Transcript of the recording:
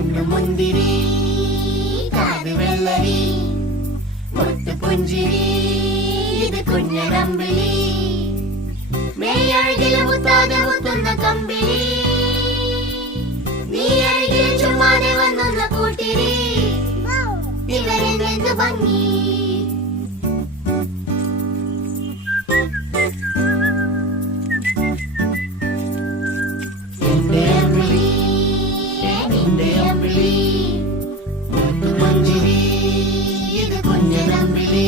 കണ്ണു മുന്തിരി കാത് വെള്ളരി മുത്തു പുഞ്ചിരി ഇത് കുഞ്ഞനമ്പിളി മേയഴകില് മുത്താതെ മുത്തുന്ന കമ്പിളി നീ അഴകിൽ ചുമ്മാതെ വന്നൊന്ന കൂട്ടിരി ഇവരെന്ത് ഭംഗി എന്റെ അമ്പിളി നിന്റെ അമ്പിളി മുത്തു പുഞ്ചിരി ഇത് കുഞ്ഞനമ്പിളി